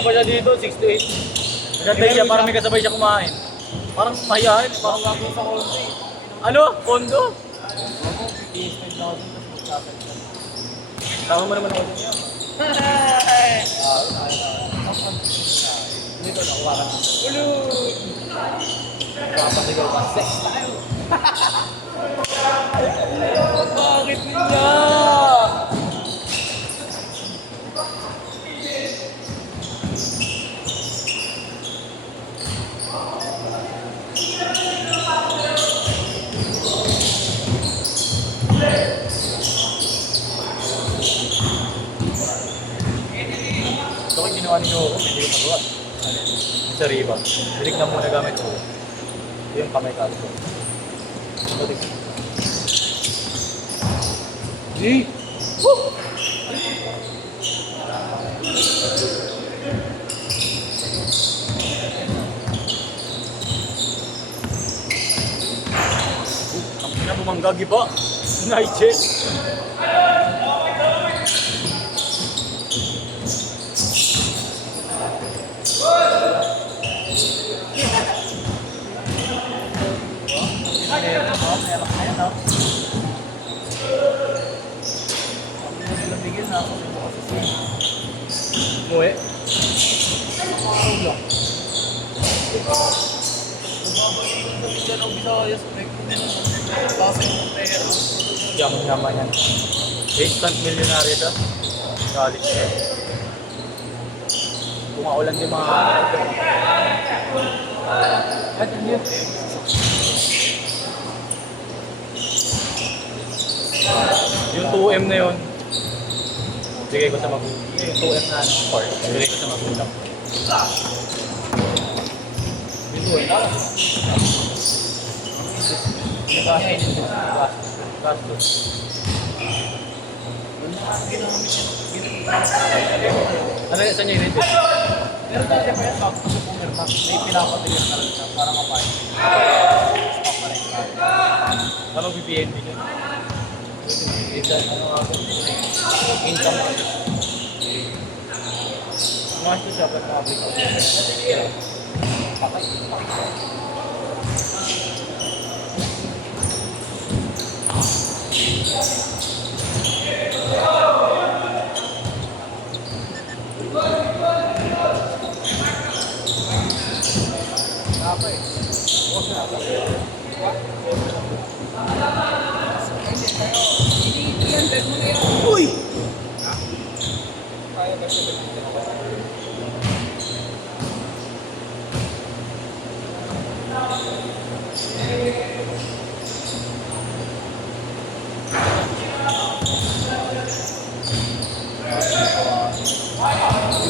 Kanina pa siya dito, 6 to 8. Nagantay siya, parang may kasabay siya kumain. Parang mahihain, parang lagi sa kondo eh. Ano? Kondo? Ako, PS5 na ako dito. Tama mo naman ako dun yan. Dito, nakuha ka. Ulul! Papasigaw ka. Sex tayo! Bakit nila? Ito yung ginawa ninyo ako, hindi ko magawa. Sa riba. Dilig na muna gamit ko. Ito yung kamay ka. Dilig. Hey! Woo! Ang pinabumanggagi ba? Nigel! Muwi. Yaman naman yan. Instant millionaire ito. Galit siya. Kumaulan din mga at yun. Yung 2M na yun, bigay ko sa magulang. Yung 2M na part, bigay ko sa magulang. Yung 2M na lang. Gastos. Ano yun? Saan niya yun? Meron tayo pa yan, bago sa pumirma. May pinapatigas na lang siya para kapain. Ano BPNB niya? Ano nga income mo. Mas siya pag nakapit. Patay. Uy!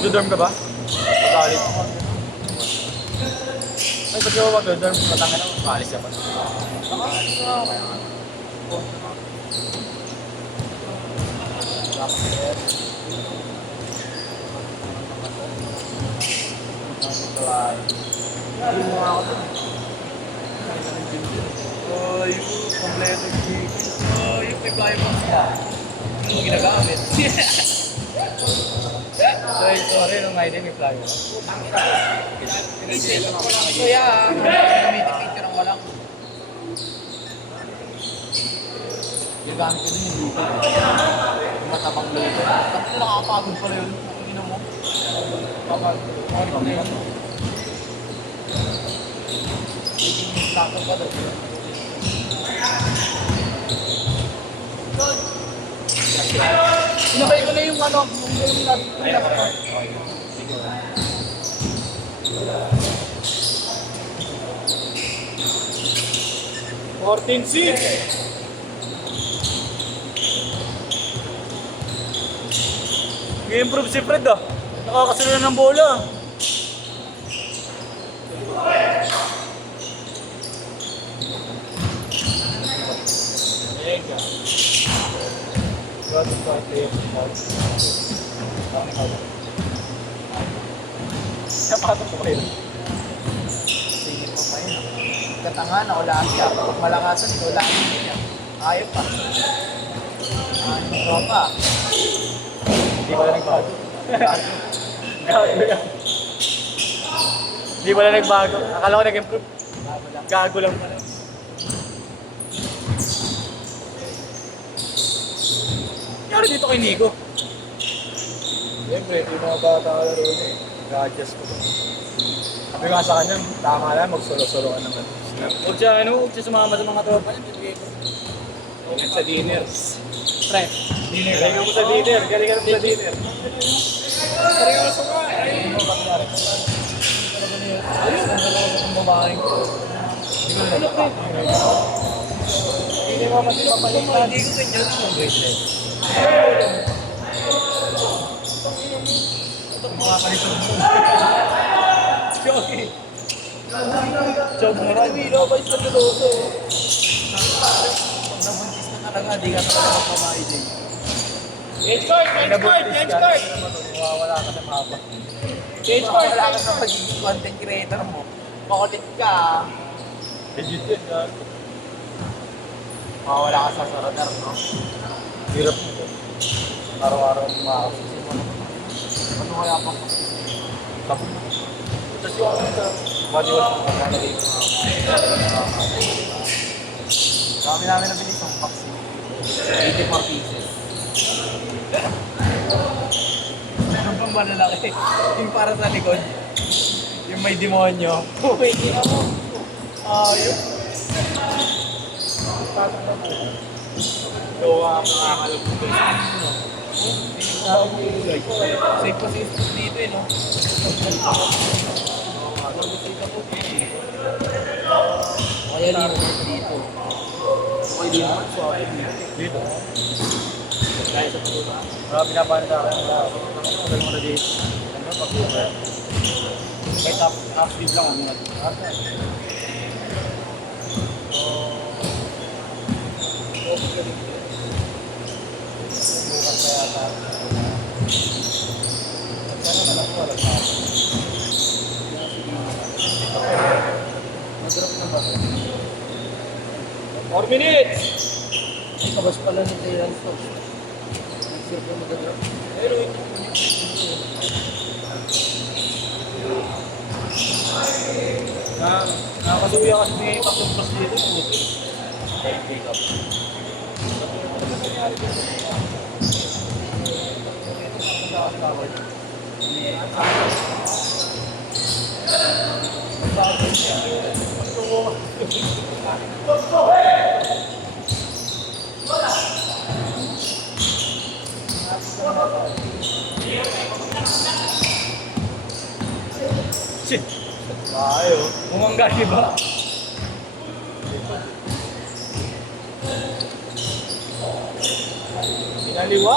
Nagdo-dorm ka ba? Pagalit mo. Ay, ba't ka ba mag-dorm? Matangin ako, paalis ka pa. Paalis ka ako. Oh, yung kompleto chicken. Oh, yung may fly box niya. Yung mo ginagamit. Sorry, nung nga din may fly box. Kaya, namitikit ng walang. Gagamit ko din yung lupa. Yung matabang lupa. Tapos nakakapagod pala yun. Ino mo. Kapagod. Ano yun? Naging plato pa doon. Sinabay ko na yung ano, yung laptop. Sige. 14-6! I-improve si Fred ah. Nakakasalo ng bola. Ega. Grabe ka ito yung napatong ko kayo. Singit mo pa yun. Katanga na ulaan siya. Pag malakasan, ulaan niya. Ayaw pa. Tropa. Hindi ko na nagbago. Gago yan. Hindi pala nagbago. Akala ko nag-improve. Gago lang pala. Nangyari dito kay Nico? Siyempre, yung mga bata ka laro niya. Nag-adjust ko. Sabi nga sa kanya, tama lang, mag-solo-solo ka naman. Huwag siya sumama sa mga tropa niya. Bibigay ko. Huwag sa dinner. Try. Dinner. Galingan mo sa dinner. Galingan mo sa dinner. Galingan mo sa mga. Ayun mo, bakit ayun, ang dalawa ng babae ko. Hindi mo mapapalitan. Hindi ko ganyan yung bracelet. Ito mga kalitong mo. Jogi. Job mo rin. Hindi na ba isa tuloso? Pag nabuntis na talaga, di ka talaga magpamahay din. Change card! Change card! Wala ka sa mapa. Change card! Wala ka sa pagiging content creator mo. Makulit ka. Legit yun, ha? Mawala ka sa radar, no? Hirap mo. Araw-araw makakasisi mo. Ano kaya pang tapos mo? Tapos yung ako sa body wash mo kakalagay ko kami namin nabili isang vaccine. 84 pieces. Ano bang malalaki? Yung para sa likod. Yung may demonyo. Pwede ako. Ayun. Gawa ang mga kalabog ko. Safe pa si dito eh, no? Kaya dito. Okay din naman. Dito. Dahil sa pagkuta. Wala pinapahan sa akin. Wala mo na dito. Ano pagkuta? Kahit half speed lang ang mga dito. Bukas na yata. Sana naman ko alam na. Madrop na ba? 4 minutes! Ay, kabas pala ng Thailand to. Nag-serve ko mag-drop. Pero ito. Nakakasuya kasi may pagtumbas dito. Time pick up. Shit! Ayo, bumangga ba? Pinaliwa.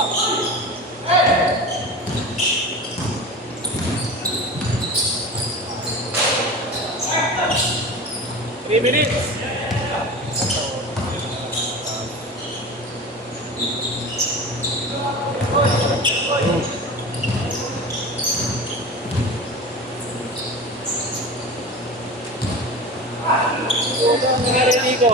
3 minutes. Nangyari Nico.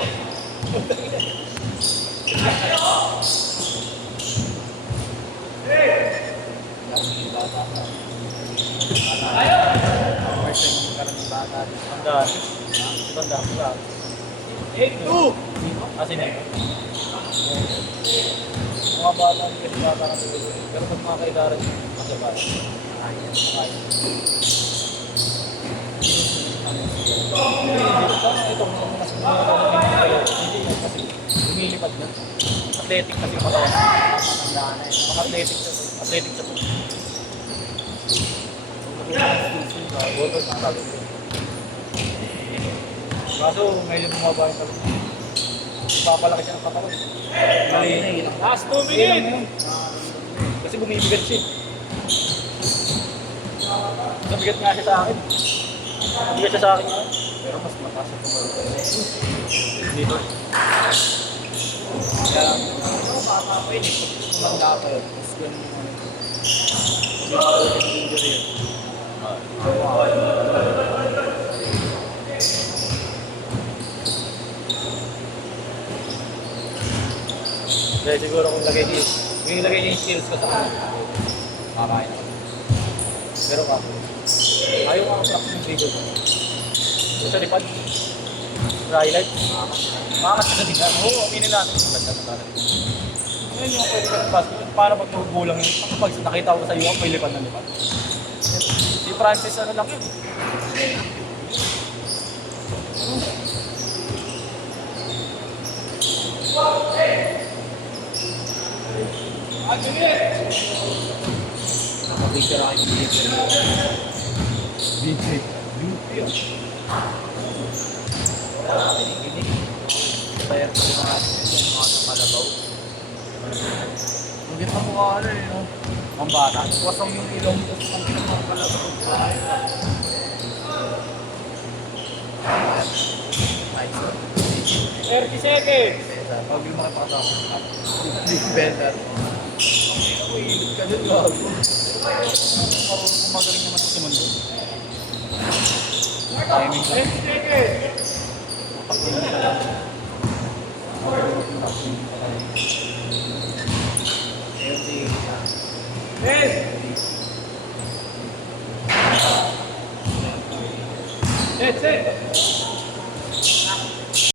Tanda. 8-2! Asin eh. Mga bata, hindi kasi bata na tuloy. Pero pag mga kaidaran, kasi bata. Ito, mas hindi kasi lumilipad na. Athletic kasi yung katawan. Mga athletic sa to. Boto na sabi ko. Kaso, ngayon bumaba yung talong. Ipapalaki siya ng katawan. Mali. Last 2 minutes! Kasi bumibigat siya. Nabigat nga siya sa akin. Nabigat siya sa akin. Pero mas mataas ang pumalit. Dito. Kaya, baka pwede. Tumanda ka yun. Mas ganun yung ano. Hindi makawag yung injury yun. Dahil siguro kung ilagay niya yung skills ko sa kanya, kakain ako. Pero ako, ayaw nga ako practice ng video ko. Sa lipad. Highlight. Makas ka sa tingnan. Oo, aminin natin. Ganda na talaga. Ngayon yung pwede ka ng basketball. Para pag magugulang yun. Pag nakita ko sa iyo, may lipad na lipad. Si Francis ano lang yun. Nakapicture ako yung DJ. Kaya ko yung mga kalabaw. Hindi pa mukha ano eh, no? Ang bata. Wasang yung ilong ko ang pinamang kalabaw. Nice. 30 seconds. Huwag yung makipakasama. Big better. Ako, ilog ka dun, gago. Kung magaling naman si Mundo. Timing ko. 10 seconds! That's it!